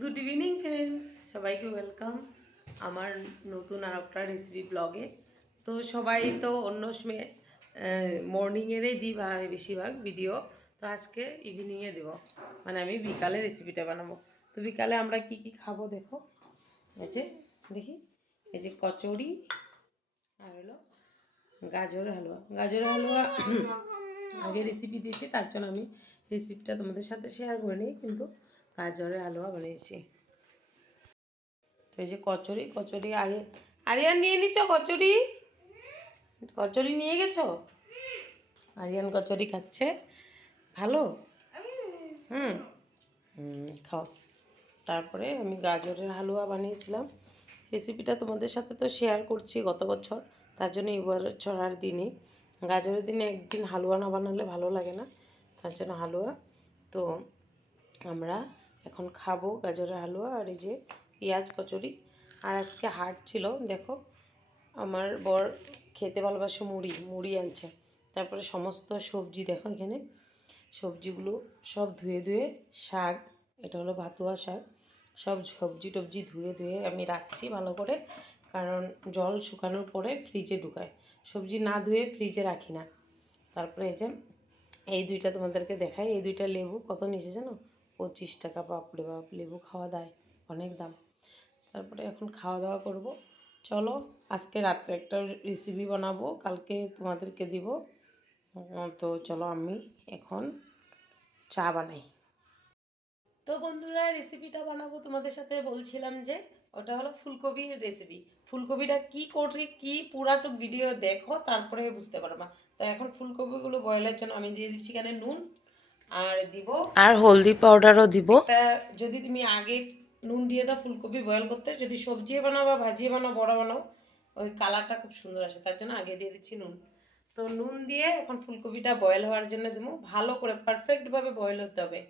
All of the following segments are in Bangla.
গুড ইভিনিং ফ্রেন্ডস, সবাইকে ওয়েলকাম আমার নতুন আর একটা রেসিপি ব্লগে। তো সবাই তো অন্য সময় মর্নিংয়েরই দিই বা বেশিরভাগ ভিডিও। তো আজকে ইভিনিংয়ে দেব, মানে আমি বিকালে রেসিপিটা বানাবো। তো বিকালে আমরা কি কি খাবো দেখো। এই যে দেখি, এই যে কচুরি আর হলো গাজরের হালুয়া। গাজরের হালুয়া আগে রেসিপি দিয়েছি, তার জন্য আমি রেসিপিটা তোমাদের সাথে শেয়ার করে নিই, কিন্তু গাজরের হালুয়া বানিয়েছি। তো এই যে কচুরি, আরিয়ান নিয়ে নিচ্ছ কচুরি? কচুরি নিয়ে গেছো? আরিয়ান কচুরি খাচ্ছে, ভালো। হুম খাও। তারপরে আমি গাজরের হালুয়া বানিয়েছিলাম, রেসিপিটা তোমাদের সাথে তো শেয়ার করছি গত বছর, তার জন্য এই বছর আর দিনই। গাজরের দিনে একদিন হালুয়া না বানালে ভালো লাগে না, তার জন্য হালুয়া। তো আমরা এখন খাবো গাজরের হালুয়া আর এই যে পেঁয়াজ কচুরি। আর আজকে হাট ছিল, দেখো আমার বর খেতে ভালোবাসে, মুড়ি মুড়ি আনছে। তারপরে সমস্ত সবজি দেখো এখানে, সবজিগুলো সব ধুয়ে ধুয়ে, শাক, এটা হলো ভাতুয়া শাক, সব সবজি টবজি ধুয়ে ধুয়ে আমি রাখছি ভালো করে, কারণ জল শুকানোর পরে ফ্রিজে ঢুকায়, সবজি না ধুয়ে ফ্রিজে রাখি না। তারপরে এই যে এই দুইটা তোমাদেরকে দেখাই, এই দুইটা লেবু কত নিচে জানো, 25 টাকা। বাপরে বাপ, লেবু খাওয়া দায়, অনেক দাম। তারপরে এখন খাওয়া দাওয়া করব। চলো, আজকে রাত্রে একটা রেসিপি বানাবো, কালকে তোমাদেরকে দিব। তো চলো আমি এখন চা বানাই। তো বন্ধুরা, রেসিপিটা বানাবো তোমাদের সাথে বলছিলাম যে ওটা হলো ফুলকপির রেসিপি। ফুলকপিটা কি করি, কি পুরাটুক ভিডিও দেখো, তারপরে বুঝতে পারবা। তো এখন ফুলকপিগুলো বয়েলের জন্য আমি দিয়ে দিচ্ছি এখানে নুন, আর দিব আর হলদি পাউডারও দিব। যদি তুমি আগে নুন দিয়ে দাও ফুলকপি বয়েল করতে, যদি সবজি বানাও বা ভাজি বানাও, বড়া বানাও, ওই কালারটা খুব সুন্দর আসে, তার জন্য আগে দিয়ে দিচ্ছি নুন। তো নুন দিয়ে এখন ফুলকপিটা বয়েল হওয়ার জন্য দেবো, ভালো করে পারফেক্টভাবে বয়েল হতে হবে,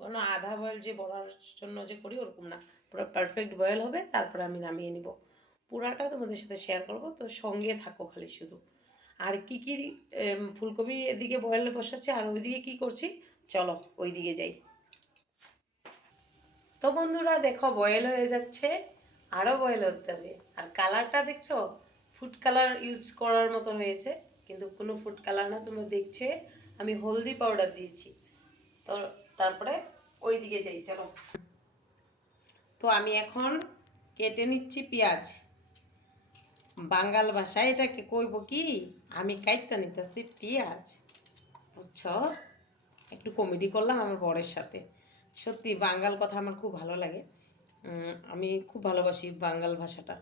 কোনো আধা বয়েল যে বড়ার জন্য যে করি ওরকম না, পুরো পারফেক্ট বয়েল হবে, তারপরে আমি নামিয়ে নিব। পুরাটা তোমাদের সাথে শেয়ার করব, তো সঙ্গে থাকো খালি শুধু। আর কি কি ফুলকপি এদিকে বয়েলে বসাচ্ছি, আর ওইদিকে কি করছি, চলো ওই দিকে যাই। তো বন্ধুরা দেখো, বয়েল হয়ে যাচ্ছে, আরও বয়েল হতে হবে। আর কালারটা দেখছো, ফুড কালার ইউজ করার মতন হয়েছে, কিন্তু কোনো ফুড কালার না, তোমরা দেখছে আমি হলদি পাউডার দিয়েছি। তো তারপরে ওই দিকে যাই, চলো। তো আমি এখন কেটে নিচ্ছি পেঁয়াজ। বাঙ্গাল ভাষায় এটাকে কইব কি, আমি কাইটটা নিতেছি পেঁয়াজ, বুঝছো? একটু কমেডি করলাম আমার বরের সাথে। সত্যি বাঙ্গাল কথা আমার খুব ভালো লাগে, আমি খুব ভালোবাসি বাঙ্গাল ভাষাটা।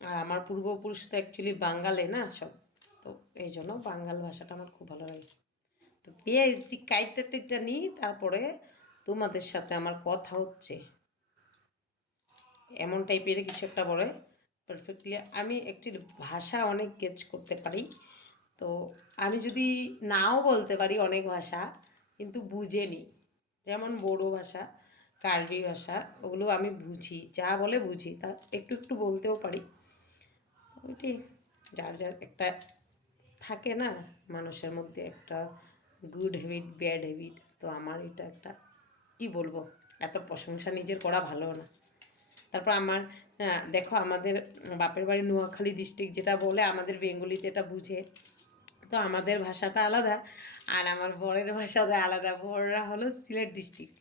আর আমার পূর্বপুরুষ তো অ্যাকচুয়ালি বাঙ্গালে না সব, তো এই জন্য বাঙ্গাল ভাষাটা আমার খুব ভালো লাগে। তো পেঁয়াজটি কাইটটা টেটটা নিই, তারপরে তোমাদের সাথে আমার কথা হচ্ছে। এমন টাইপের কিছু একটা বলে পারফেক্টলি, আমি অ্যাকচুয়ালি ভাষা অনেক ক্যাচ করতে পারি। তো আমি যদি নাও বলতে পারি অনেক ভাষা, কিন্তু বুঝে নিই। যেমন বড়ো ভাষা, কার্বি ভাষা, ওগুলো আমি বুঝি, যা বলে বুঝি, তা একটু একটু বলতেও পারি। ওইটি যার যার একটা থাকে না, মানুষের মধ্যে একটা গুড হ্যাবিট, ব্যাড হ্যাবিট। তো আমার এটা একটা, কি বলবো, এত প্রশংসা নিজের করা ভালো না। তারপর আমার দেখো, আমাদের বাপের বাড়ি নোয়াখালী ডিস্ট্রিক্ট, যেটা বলে আমাদের বেঙ্গলিতে এটা বুঝে। তো আমাদের ভাষাটা আলাদা, আর আমার বরের ভাষাটা আলাদা। বররা হলো সিলেট ডিস্ট্রিক্ট,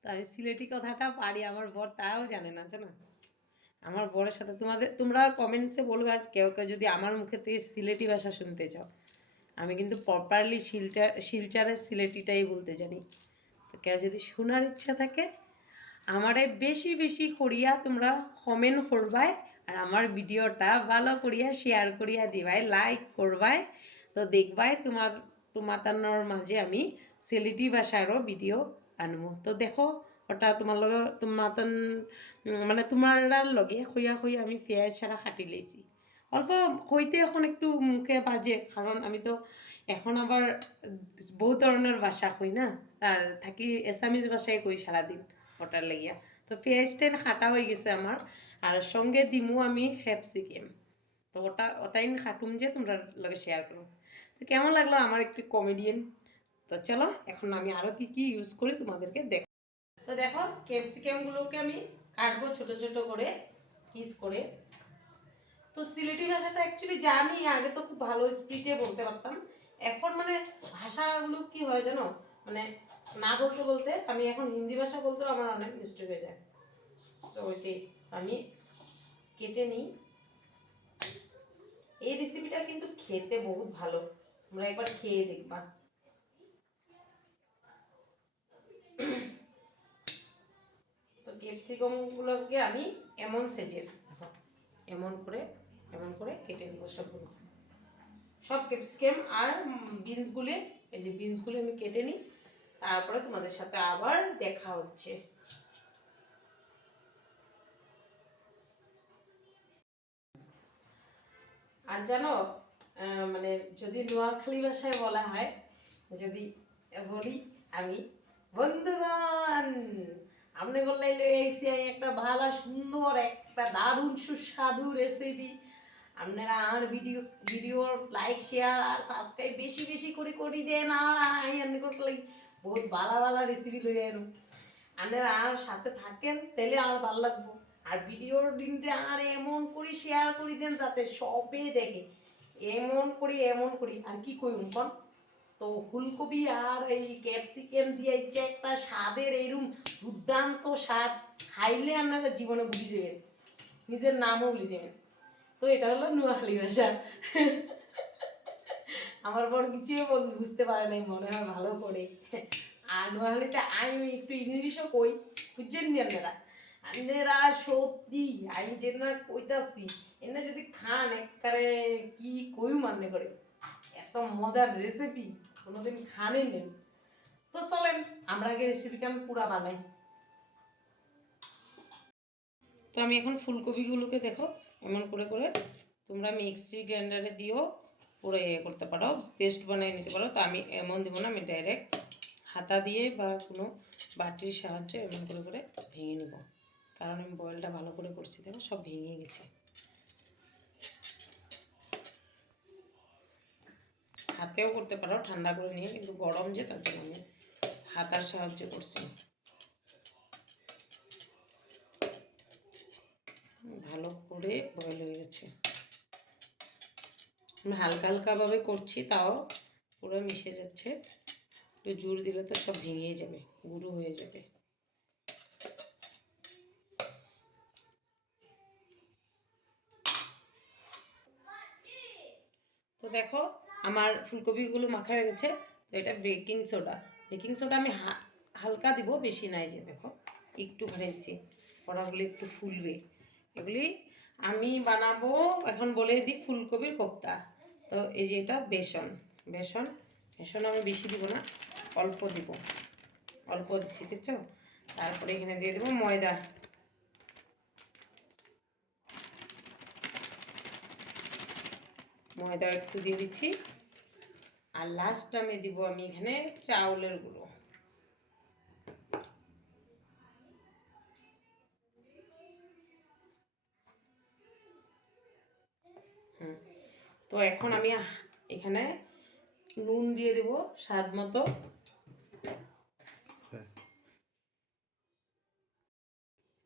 তো আমি সিলেটি কথাটা পারি, আমার বর তাও জানে না, জানো। আমার বরের সাথে তোমরা কমেন্টসে বলবে আজ কেউ কেউ যদি আমার মুখে থেকে সিলেটি ভাষা শুনতে চাও। আমি কিন্তু প্রপারলি শিলচরের সিলেটিটাই বলতে জানি। তো কেউ যদি শোনার ইচ্ছা থাকে, আমারে বেশি বেশি করিয়া তোমরা কমেন্ট করবাই, আর আমার ভিডিওটা ভালো করিয়া শেয়ার করিয়া দিবাই, লাইক করবাই। তো দেখবাই তোমার মাঝে আমি সিলেটি ভাষারও ভিডিও আনবো। তো দেখো, ওটা তোমার লগে মানে তোমার লগে হইয়া হইয়া আমি পেঁয়াজ ছাড়া কাটি লেছি। অল্প কইতে এখন একটু মুখে বাজে, কারণ আমি তো এখন আবার বহু ধরনের ভাষা কই না, আর থাকি এসামিজ ভাষায় কই সারাদিন, ওটার লাগিয়া। তো পেঁয়াজটা খাটা হয়ে গেছে আমার, আর সঙ্গে দিমু আমি ক্যাপসিকাম। তো ওটাই খাটুম যে তোমরা লগে শেয়ার করো। তো কেমন লাগলো আমার একটু কমেডিয়ান। তো চলো, এখন আমি আরও কি কি ইউজ করি তোমাদেরকে দেখ। তো দেখো ক্যাপসিকামগুলোকে আমি কাটবো ছোট ছোট করে পিস করে। তো সিলেটি ভাষাটা অ্যাকচুয়ালি জানি, আগে তো খুব ভালো স্পিডে বলতে পারতাম। এখন মানে ভাষাগুলো কি হয় জানো, মানে না বলতে বলতে আমি এখন হিন্দি ভাষা বলতেও আমার অনেক মিস্টেক হয়ে যায়। তো ওইটাই আমি কেটে নিই। এই রেসিপিটা কিন্তু খেতে বহুত ভালো, তোমরা একবার খেয়ে দেখবা। তো ক্যাপসিকামগুলোকে আমি এমন সেজে এমন করে কেটে নেব সবগুলো, সব ক্যাপসিকাম আর বিনসগুলি। এই যে বিনসগুলি আমি কেটে নিই, তারপরে তোমাদের সাথে আবার দেখা হচ্ছে। আর জানো মানে যদি নোয়াখালী ভাষায় বলা হয়, যদি বলি আমি, বন্ধুগণ আপনি বললে এসে একটা ভালো সুন্দর একটা দারুণ সুস্বাদু রেসিপি, আপনারা আমার ভিডিওর লাইক শেয়ার আর সাবস্ক্রাইব বেশি বেশি করে করি দেন। আর আমি করলে বহুত ভালো ভালো রেসিপি লই আনো, আপনারা আর সাথে থাকেন তাহলে আমার ভালো লাগবো। আর ভিডিওর দিনটা আর এমন করে শেয়ার করে দেন যাতে সবে দেখে। এমন করি আর কি করি কন। তো ফুলকপি আর এই ক্যাপসিকাম দিয়ে যে একটা স্বাদের এরকম দুর্দান্ত স্বাদ, খাইলে আপনারা জীবনে ভুলে যাবেন, নিজের নামও ভুলে যাবেন। তো এটা হলো নোয়াখালী ভাষা। আমার বড় কিছুই বুঝতে পারে নাই মনে হয় ভালো করে। আর নোয়াখালীতে আমি একটু ইংলিশও কই, বুঝছেন নি আপনারা। আপনারা সত্যি আমি যেন কইতাছি এনে যদি খান একবারে কি কই মনে করে, এত মজার রেসিপি কোনোদিন খানই নেই। তো চলেন আমরা আগে রেসিপিটা আমি পুরা বানাই। তো আমি এখন ফুলকপিগুলোকে দেখো এমন করে করে তোমরা মিক্সি গ্রাইন্ডারে দিও পুরো করতে পারো, পেস্ট বানিয়ে নিতে পারো। তো আমি এমন দেবো না, আমি ডাইরেক্ট হাতা দিয়ে বা কোনো বাটির সাহায্যে এমন করে করে ভেঙে নেব, কারণ আমি বয়েলটা ভালো করে করছি, দেখো সব ভেঙে গেছে। হাতেও করতে পারো ঠান্ডা করে নিয়ে, কিন্তু গরম যে তার জন্য আমি হাতার সাহায্যে করছি। ভালো করে বয়েল হয়ে গেছে। আমি হালকা হালকাভাবে করছি, তাও পুরো মিশে যাচ্ছে। একটু জোর দিলে তো সব ভেঙে যাবে, গুঁড়ো হয়ে যাবে। তো দেখো আমার ফুলকপিগুলো মাখা হয়ে গেছে। তো এটা বেকিং সোডা আমি হালকা দিব, বেশি নাই। যে দেখো একটু ঘাটাইছি, কড়াগুলি একটু ফুলবে। এগুলি আমি বানাবো এখন বলে দিই ফুলকপির কোপ্তা। তো এই যে এটা বেসন বেসন বেসন আমি বেশি দিব না, অল্প দিব, অল্প দিচ্ছি, দেখছো। তারপরে এখানে দিয়ে দেবো ময়দা, ময়দা একটু দিয়ে দিচ্ছি। আর লাস্ট আমি দিব আমি এখানে চাউলের গুঁড়ো। তো এখন আমি এখানে নুন দিয়ে দেব স্বাদ মতো।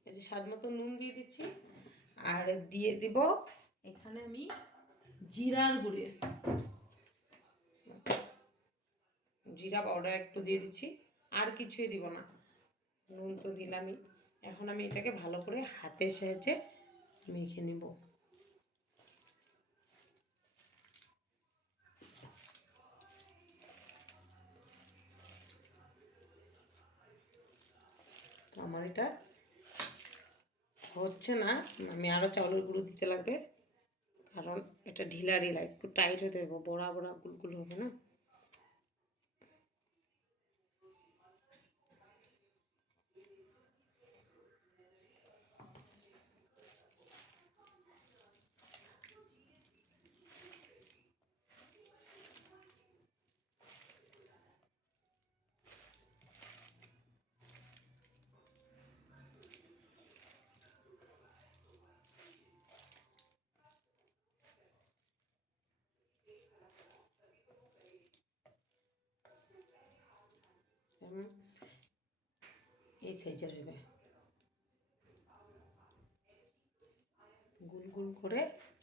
এই যে স্বাদ মতো নুন দিয়ে দিচ্ছি। আর দিয়ে দেব এখানে আমি জিরার গুঁড়ে, জিরা পাউডার একটু দিয়ে দিচ্ছি। আর কিছুই দিব না, নুন তো দিলামই। এখন আমি এটাকে ভালো করে হাতের সাহায্যে মেখে নেব। তো আমার এটা হচ্ছে না, আমি আরও চাউলের গুঁড়ো দিতে লাগবে, কারণ এটা ঢিলা ঢিলা একটু টাইট হতে দেবো, বড়া বড়া গুলগুল হবে না। এই সাইজের হবে। গোল গোল করে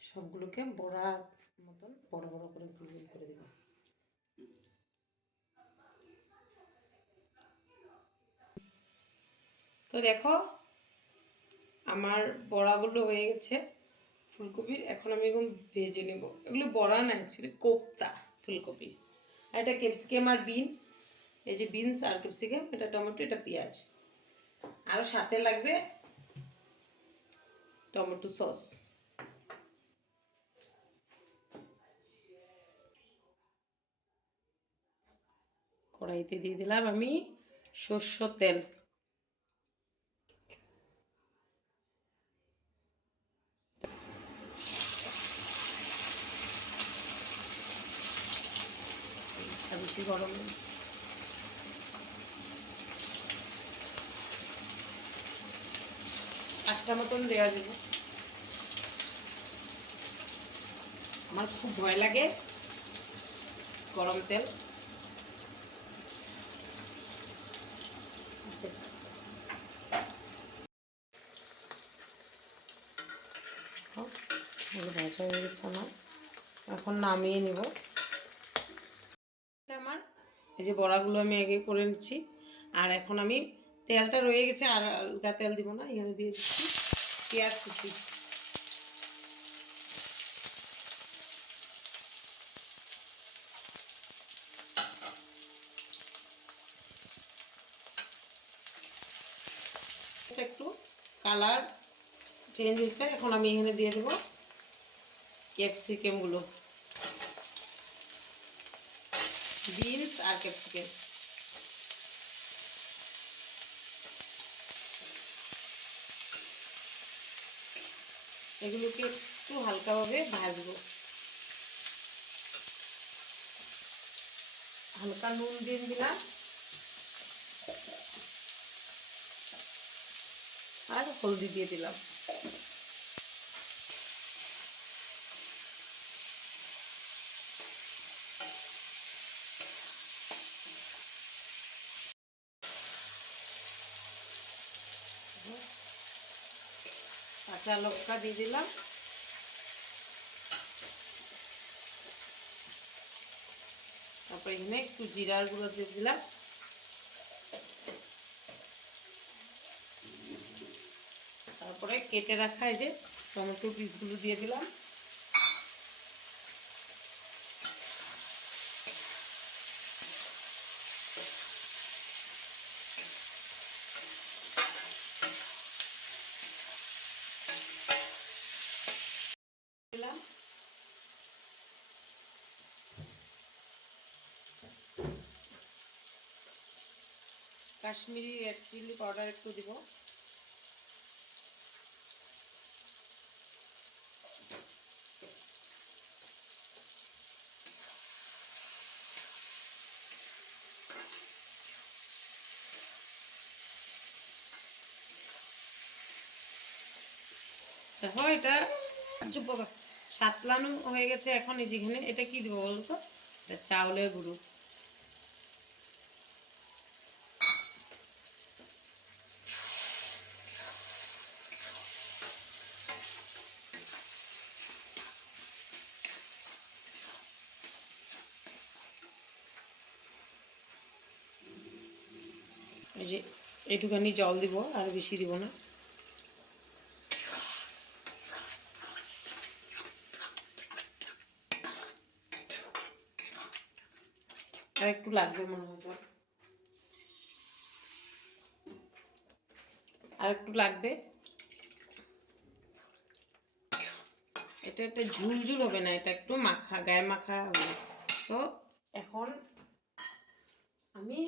সবগুলোকে বড়ার মতন বড় বড় করে গোল গোল করে দেব। তো দেখো আমার বড়াগুলো হয়ে গেছে ফুলকপির। এখন আমি এখন ভেজে নেব। এগুলো বড়া না, অ্যাকচুয়ালি কোফতা ফুলকপি। আর এটা ক্যাপসিকাম আর বিনস, এই যে বিনস আর ক্যাপসিকাম, এটা টমেটো, এটা পেঁয়াজ, আরও সাথে লাগবে টমেটো সস। কড়াইতে দিয়ে দিলাম আমি সরষের তেল। বেশি গরম 5টা মতন দেওয়া দেবো। আমার খুব ভয় লাগে গরম তেল। ভাজা হয়ে গেছে আমার, এখন নামিয়ে নেব। আমার এই যে বড়াগুলো আমি আগে করে নিচ্ছি, আর এখন আমি তেলটা রয়ে গেছে, আর হালকা তেল দিব না, এখানে দিয়ে দিচ্ছি পেঁয়াজ কুচি। একটু কালার চেঞ্জ হয়েছে, এখন আমি এখানে দিয়ে দেবো ক্যাপসিকামগুলো, বিনস আর ক্যাপসিকাম। এগুলোকে একটু হালকাভাবে ভাজবো। হালকা নুন দিয়ে দিলাম আর হলদি দিয়ে দিলাম। কাঁচা লঙ্কা দিয়ে দিলাম, তারপর এখানে একটু জিরার গুঁড়ো দিয়ে দিলাম, তারপরে কেটে রাখা এই যে টমেটো পিসগুলো দিয়ে দিলাম। দিলাম কাশ্মীরি রেড চিলি পাউডার একটু দিব, দেখো এটা সাতলানো হয়ে গেছে। এখন এই যেখানে এটা কি দিব বলতো, এটা চাউলের গুঁড়ো। এই যে একটুখানি জল দিব, আর বেশি দিব না। আর একটু লাগবে মনে হয় জল, আর একটু লাগবে। এটা একটা ঝুলঝুল হবে না, এটা একটু মাখা গায়ে মাখা হবে। তো এখন আমি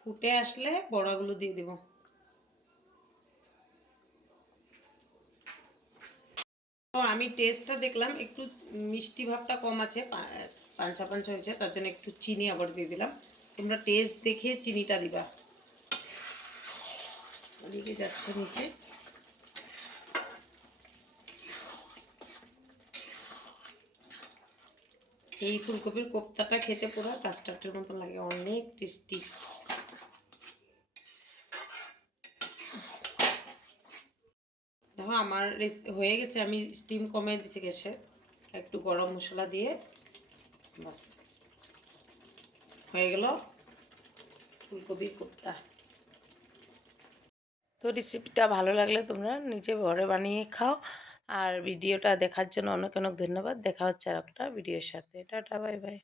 ফুটে আসলে বড়াগুলো দিয়ে দেব। তো আমি টেস্টটা দেখলাম একটু মিষ্টি ভাবটা কম আছে, পাঞ্চা পাঞ্চা হয়েছে, তার জন্য একটু চিনি আবার দিয়ে দিলাম। তোমরা টেস্ট দেখে চিনিটা দিবা। ওদিকে যাচ্ছে নিচে। এই ফুলকপির কোফতাটা খেতে পুরো কাস্টার্ডের মতো লাগে, অনেক টেস্টি। দেখো আমার হয়ে গেছে, আমি স্টিম কমিয়ে দিচ্ছি গ্যাসে, একটু গরম মশলা দিয়ে বাস হয়ে গেল ফুলকপির কোপ্তা। তো রেসিপিটা ভালো লাগলে তোমরা নিজে ঘরে বানিয়ে খাও। আর ভিডিওটা দেখার জন্য অনেক অনেক ধন্যবাদ। দেখা হচ্ছে আর একটা ভিডিওর সাথে। Tata, bye bye.